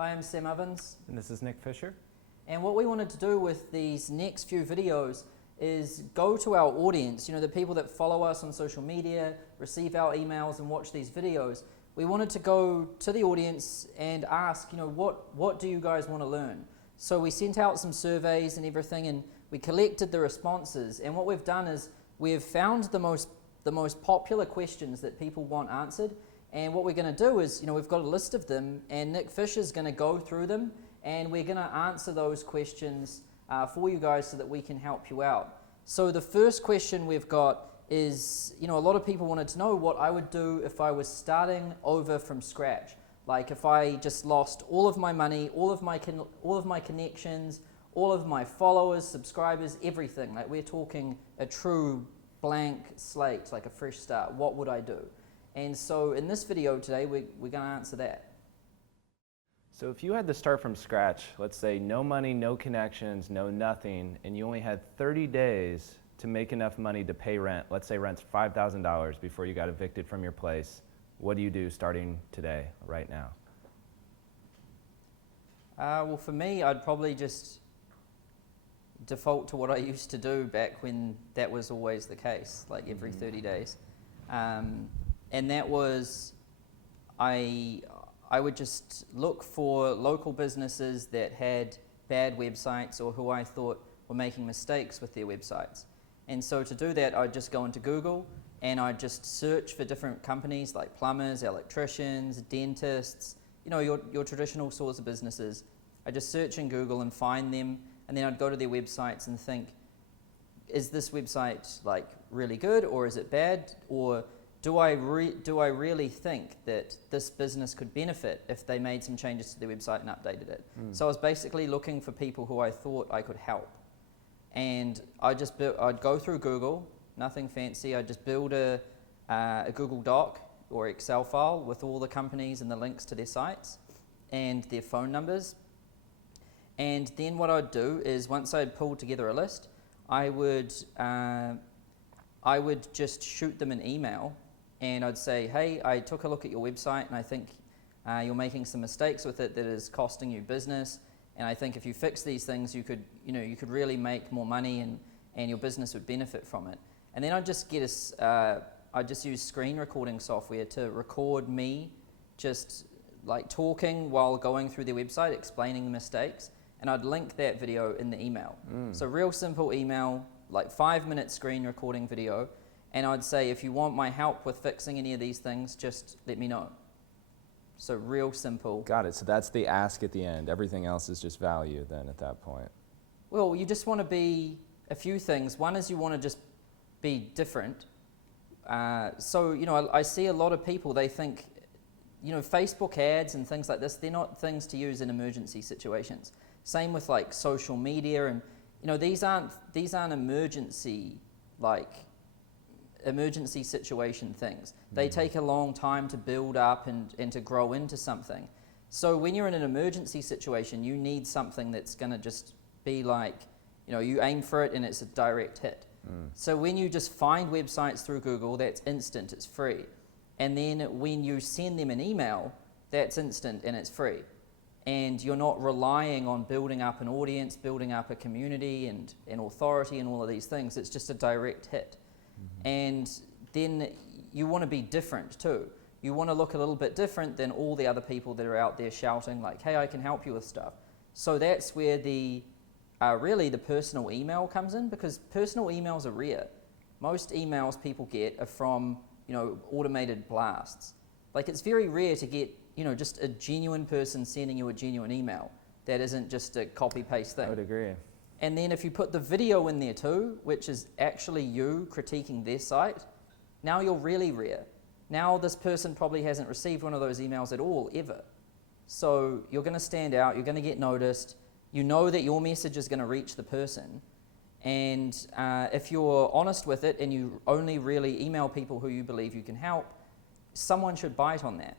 Hi, I'm Sam Ovens. And this is Nick Fisher. And what we wanted to do with these next few videos is go to our audience, the people that follow us on social media, receive our emails and watch these videos. We wanted to go to the audience and ask, what do you guys want to learn? So we sent out some surveys and everything, and we collected the responses. And what we've done is we've found the most popular questions that people want answered. And what we're going to do is, we've got a list of them, and Nick Fisher's going to go through them, and we're going to answer those questions for you guys so that we can help you out. So the first question we've got is, a lot of people wanted to know what I would do if I was starting over from scratch. Like if I just lost all of my money, all of my connections, all of my followers, subscribers, everything. Like we're talking a true blank slate, like a fresh start. What would I do? And so in this video today, we're going to answer that. So if you had to start from scratch, let's say no money, no connections, no nothing, and you only had 30 days to make enough money to pay rent, let's say rent's $5,000 before you got evicted from your place, what do you do starting today, right now? Well, for me, I'd probably just default to what I used to do back when that was always the case, like every 30 days. And that was, I would just look for local businesses that had bad websites or who I thought were making mistakes with their websites. And so to do that, I'd just go into Google and I'd just search for different companies like plumbers, electricians, dentists, your traditional sorts of businesses. I just search in Google and find them, and then I'd go to their websites and think, is this website like really good or is it bad? Or do I really think that this business could benefit if they made some changes to their website and updated it? So I was basically looking for people who I thought I could help. And I'd go through Google, nothing fancy. I'd just build a Google Doc or Excel file with all the companies and the links to their sites and their phone numbers. And then what I'd do is once I'd pulled together a list, I would just shoot them an email. And I'd say, hey, I took a look at your website and I think you're making some mistakes with it that is costing you business. And I think if you fix these things, you could really make more money and your business would benefit from it. And then I'd just I'd just use screen recording software to record me just like talking while going through their website, explaining the mistakes. And I'd link that video in the email. So real simple email, like 5-minute screen recording video. And I'd say, if you want my help with fixing any of these things, just let me know. So real simple. Got it. So that's the ask at the end. Everything else is just value then at that point. Well, you just want to be a few things. One is you want to just be different. So, I see a lot of people, they think, Facebook ads and things like this, they're not things to use in emergency situations. Same with like social media and, these aren't emergency situation things. They take a long time to build up and to grow into something. So when you're in an emergency situation, you need something that's going to just be like, you aim for it and it's a direct hit. So when you just find websites through Google, that's instant, it's free. And then when you send them an email, that's instant and it's free. And you're not relying on building up an audience, building up a community and authority and all of these things. It's just a direct hit. And then you want to be different too. You want to look a little bit different than all the other people that are out there shouting like, hey, I can help you with stuff. So that's where really the personal email comes in, because personal emails are rare. Most emails people get are from, automated blasts. Like it's very rare to get, just a genuine person sending you a genuine email. That isn't just a copy paste thing. I would agree. And then if you put the video in there too, which is actually you critiquing their site, now you're really rare. Now this person probably hasn't received one of those emails at all, ever. So you're going to stand out, you're going to get noticed, you know that your message is going to reach the person. And if you're honest with it and you only really email people who you believe you can help, someone should bite on that.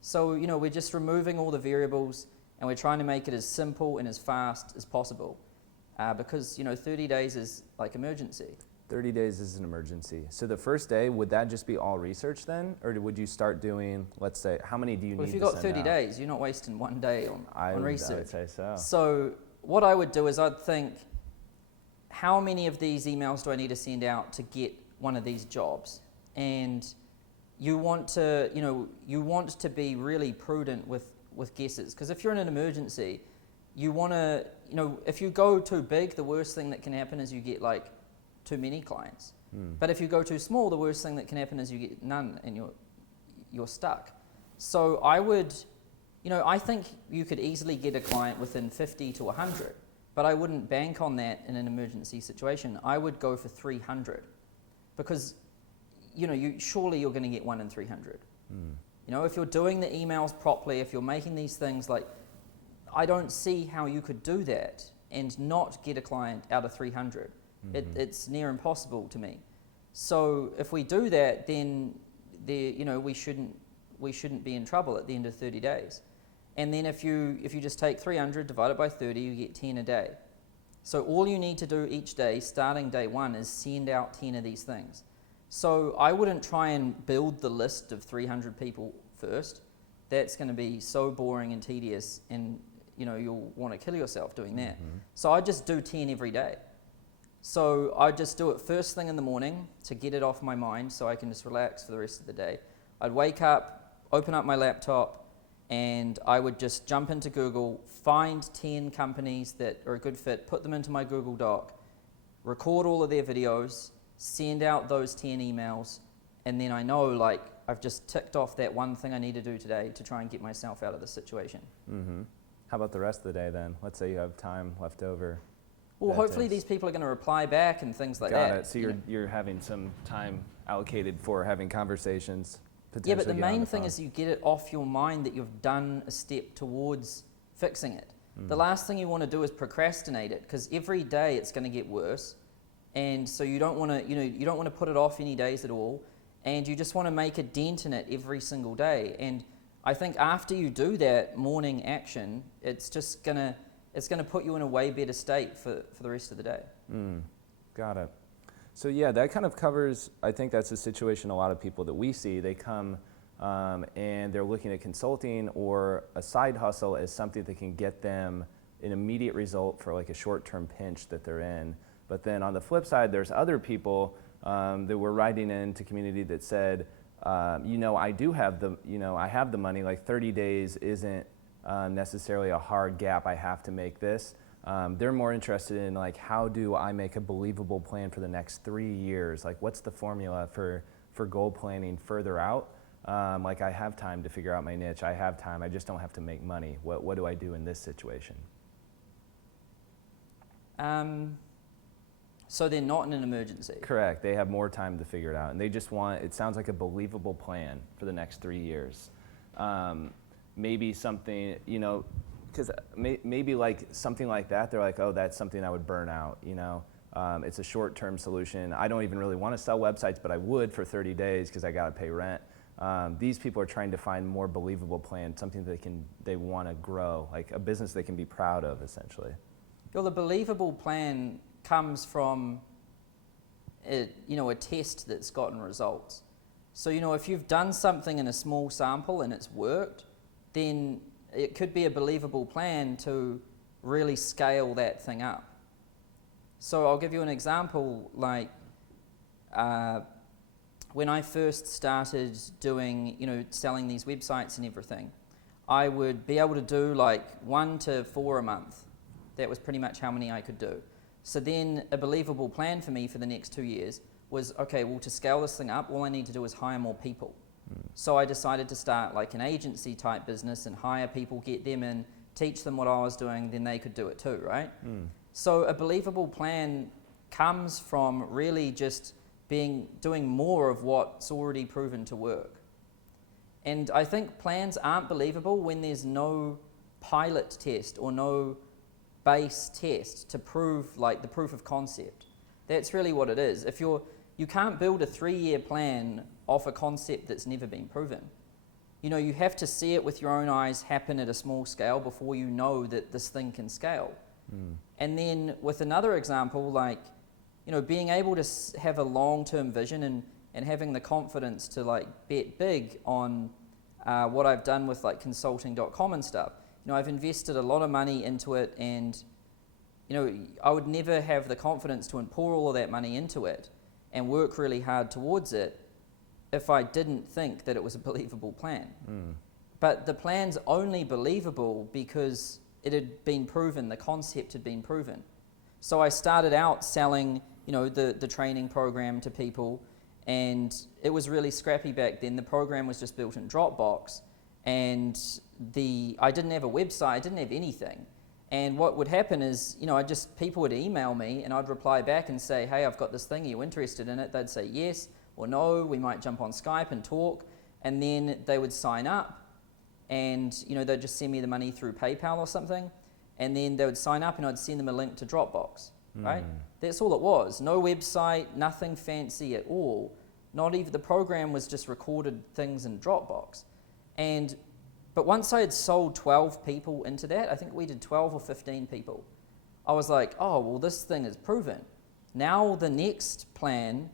So, we're just removing all the variables and we're trying to make it as simple and as fast as possible. Because 30 days is like emergency. 30 days is an emergency. So the first day, would that just be all research then? Or would you start doing, let's say, how many do you Well, need if you've to got send 30 out? days, you're not wasting one day on I research. would say so. So what I would do is I'd think, how many of these emails do I need to send out to get one of these jobs? And you want to, you want to be really prudent with guesses, because if you're in an emergency, you want to, if you go too big, the worst thing that can happen is you get like too many clients. But if you go too small, the worst thing that can happen is you get none and you're stuck. So I would, I think you could easily get a client within 50 to 100, but I wouldn't bank on that in an emergency situation. I would go for 300 because, surely you're going to get 1 in 300. If you're doing the emails properly, if you're making these things, like, I don't see how you could do that and not get a client out of 300. It's near impossible to me. So if we do that, then we shouldn't be in trouble at the end of 30 days. And then if you just take 300 divided by 30, you get 10 a day. So all you need to do each day, starting day one, is send out 10 of these things. So I wouldn't try and build the list of 300 people first. That's going to be so boring and tedious, and you'll want to kill yourself doing that. So I just do 10 every day. So I just do it first thing in the morning to get it off my mind so I can just relax for the rest of the day. I'd wake up, open up my laptop, and I would just jump into Google, find 10 companies that are a good fit, put them into my Google Doc, record all of their videos, send out those 10 emails, and then I know, like, I've just ticked off that one thing I need to do today to try and get myself out of this situation. How about the rest of the day then? Let's say you have time left over. Well, That hopefully is- these people are going to reply back and things like Got that. it. So you're having some time allocated for having conversations. Yeah, but the potentially get on main thing phone. is you get it off your mind that you've done a step towards fixing it. The last thing you want to do is procrastinate it, because every day it's going to get worse, and so you don't want to, you don't want to put it off any days at all, and you just want to make a dent in it every single day. And I think after you do that morning action, it's just gonna put you in a way better state for the rest of the day. Got it. So yeah, that kind of covers, I think that's the situation a lot of people that we see, they come and they're looking at consulting or a side hustle as something that can get them an immediate result for like a short-term pinch that they're in. But then on the flip side, there's other people that were writing into community that said, I do have I have the money, like 30 days isn't necessarily a hard gap, I have to make this. They're more interested in, like, how do I make a believable plan for the next 3 years? Like, what's the formula for goal planning further out? Like, I have time to figure out my niche. I have time. I just don't have to make money. What do I do in this situation? So they're not in an emergency. Correct. They have more time to figure it out. And they just want, it sounds like a believable plan for the next 3 years. Maybe something, because maybe like something like that, they're like, oh, that's something I would burn out, It's a short-term solution. I don't even really want to sell websites, but I would for 30 days because I got to pay rent. These people are trying to find more believable plan, something they want to grow, like a business they can be proud of, essentially. Well, the believable plan comes from a test that's gotten results. So, if you've done something in a small sample and it's worked, then it could be a believable plan to really scale that thing up. So I'll give you an example, like when I first started doing, selling these websites and everything, I would be able to do like 1 to 4 a month. That was pretty much how many I could do. So then a believable plan for me for the next 2 years was, okay, well, to scale this thing up, all I need to do is hire more people. So I decided to start like an agency type business and hire people, get them in, teach them what I was doing, then they could do it too, right? So a believable plan comes from really just doing more of what's already proven to work. And I think plans aren't believable when there's no pilot test or no base test to prove, like, the proof of concept. That's really what it is. You can't build a 3-year plan off a concept that's never been proven. You have to see it with your own eyes happen at a small scale before you know that this thing can scale. And then with another example, like, being able to have a long-term vision and having the confidence to like bet big on what I've done with like consulting.com and stuff. I've invested a lot of money into it, and I would never have the confidence to pour all of that money into it and work really hard towards it if I didn't think that it was a believable plan. But the plan's only believable because it had been proven, the concept had been proven. So I started out selling, the training program to people, and it was really scrappy back then. The program was just built in Dropbox, and I didn't have a website, I didn't have anything. And what would happen is, people would email me, and I'd reply back and say, hey, I've got this thing, are you interested in it? They'd say yes or no, we might jump on Skype and talk, and then they would sign up, and they'd just send me the money through PayPal or something, and then they would sign up and I'd send them a link to Dropbox, right? That's all it was. No website, nothing fancy at all. Not even, the program was just recorded things in Dropbox. But once I had sold 12 people into that, I think we did 12 or 15 people, I was like, oh, well, this thing is proven. Now the next plan,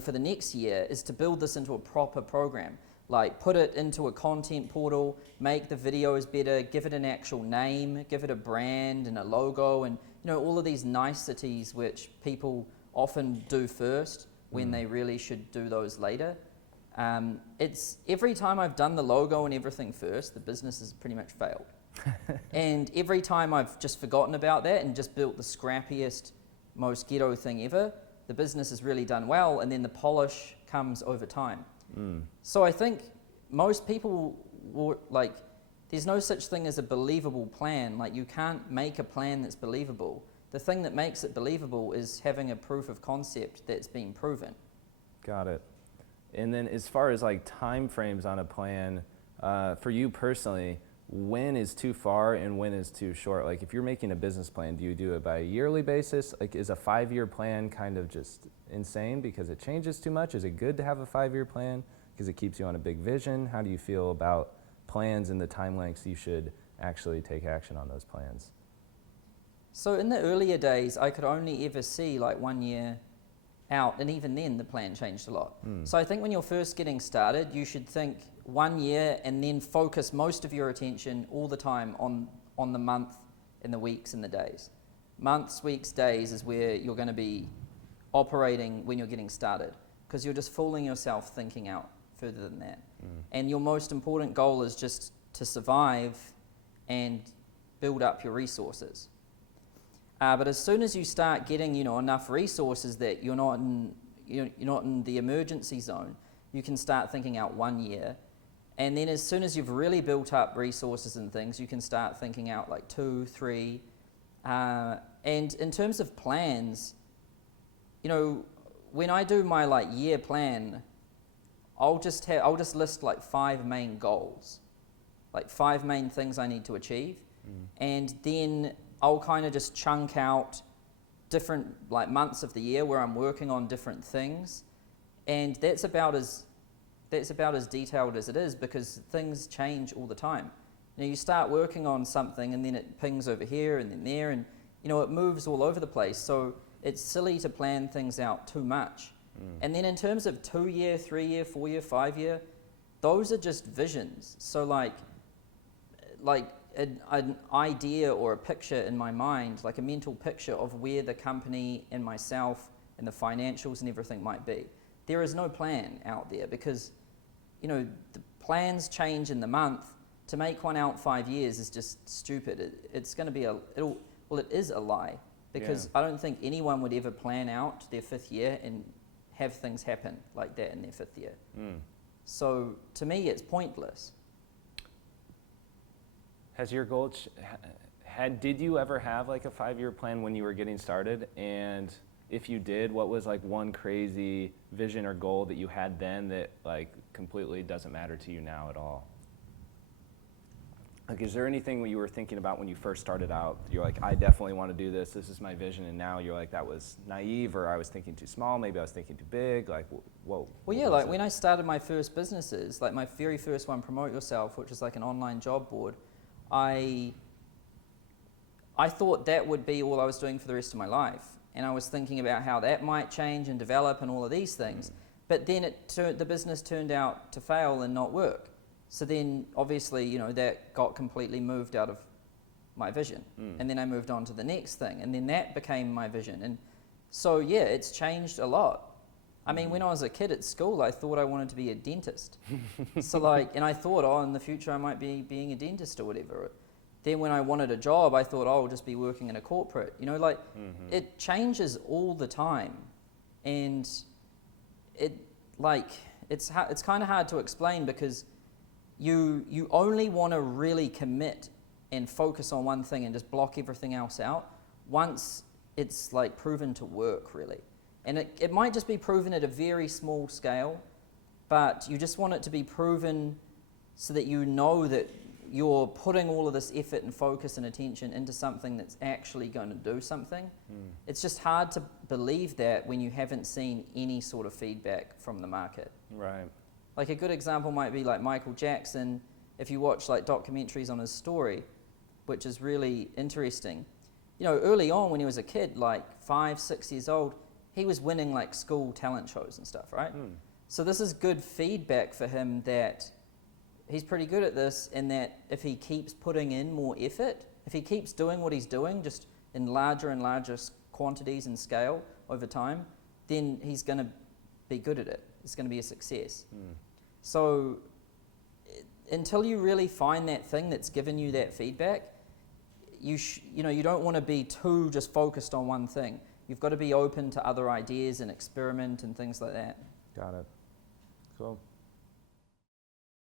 for the next year is to build this into a proper program. Like put it into a content portal, make the videos better, give it an actual name, give it a brand and a logo, and all of these niceties which people often do first when they really should do those later. It's every time I've done the logo and everything first, the business has pretty much failed. And every time I've just forgotten about that and just built the scrappiest, most ghetto thing ever, the business has really done well, and then the polish comes over time. So I think most people there's no such thing as a believable plan. Like, you can't make a plan that's believable. The thing that makes it believable is having a proof of concept that's been proven. Got it. And then as far as like time frames on a plan, for you personally, when is too far and when is too short? Like, if you're making a business plan, do you do it by a yearly basis? Like, is a 5-year plan kind of just insane because it changes too much? Is it good to have a 5-year plan because it keeps you on a big vision? How do you feel about plans and the time lengths you should actually take action on those plans? So in the earlier days, I could only ever see like 1 year out, and even then the plan changed a lot. So I think when you're first getting started, you should think 1 year and then focus most of your attention all the time on the month and the weeks and the days. Months, weeks, days is where you're going to be operating when you're getting started, because you're just fooling yourself thinking out further than that. And your most important goal is just to survive and build up your resources. But as soon as you start getting enough resources that you're not in the emergency zone, you can start thinking out 1 year. And then as soon as you've really built up resources and things, you can start thinking out like 2, 3. And in terms of plans, when I do my like year plan, I'll just list like 5 main goals, like 5 main things I need to achieve. And then I'll kind of just chunk out different like months of the year where I'm working on different things. And that's about as detailed as it is, because things change all the time. You start working on something and then it pings over here and then there, and it moves all over the place. So it's silly to plan things out too much. And then in terms of 2 year, 3 year, 4 year, 5 year, those are just visions. So like an idea or a picture in my mind, like a mental picture of where the company and myself and the financials and everything might be. There is no plan out there, because the plans change in the month. To make one out 5 years is just stupid. It's going to be it is a lie, because I don't think anyone would ever plan out their 5th year and have things happen like that in their 5th year. So to me, it's pointless. Has your goal, did you ever have like a 5-year plan when you were getting started? And if you did, what was like one crazy vision or goal that you had then that like completely doesn't matter to you now at all? Like, is there anything you were thinking about when you first started out? You're like, I definitely want to do this. This is my vision. And now you're like, that was naive, or I was thinking too small. Maybe I was thinking too big. Like, whoa. Well, yeah, like when I started my first businesses, like my very first one, Promote Yourself, which is like an online job board, I thought that would be all I was doing for the rest of my life. and I was thinking about how that might change and develop and all of these things. But then the business turned out to fail and not work. So then obviously, you know, that got completely moved out of my vision. And then I moved on to the next thing, and then that became my vision. And so yeah, it's changed a lot. I mean, when I was a kid at school, I thought I wanted to be a dentist. So like, and I thought, oh, in the future I might be being a dentist or whatever. Then when I wanted a job, I thought, oh, I'll just be working in a corporate. You know, like it changes all the time, and it's kind of hard to explain because you only want to really commit and focus on one thing and just block everything else out once it's like proven to work really. And it might just be proven at a very small scale, but you just want it to be proven so that you know that you're putting all of this effort and focus and attention into something that's actually going to do something. It's just hard to believe that when you haven't seen any sort of feedback from the market. Right. Like a good example might be like Michael Jackson. If you watch like documentaries on his story, which is really interesting. You know, early on when he was a kid, like 5, 6 years old, he was winning like school talent shows and stuff, right? So this is good feedback for him that he's pretty good at this, and that if he keeps putting in more effort, if he keeps doing what he's doing, just in larger and larger quantities and scale over time, then he's going to be good at it. It's going to be a success. So until you really find that thing that's given you that feedback, you don't want to be too just focused on one thing. You've got to be open to other ideas and experiment and things like that. Got it. Cool.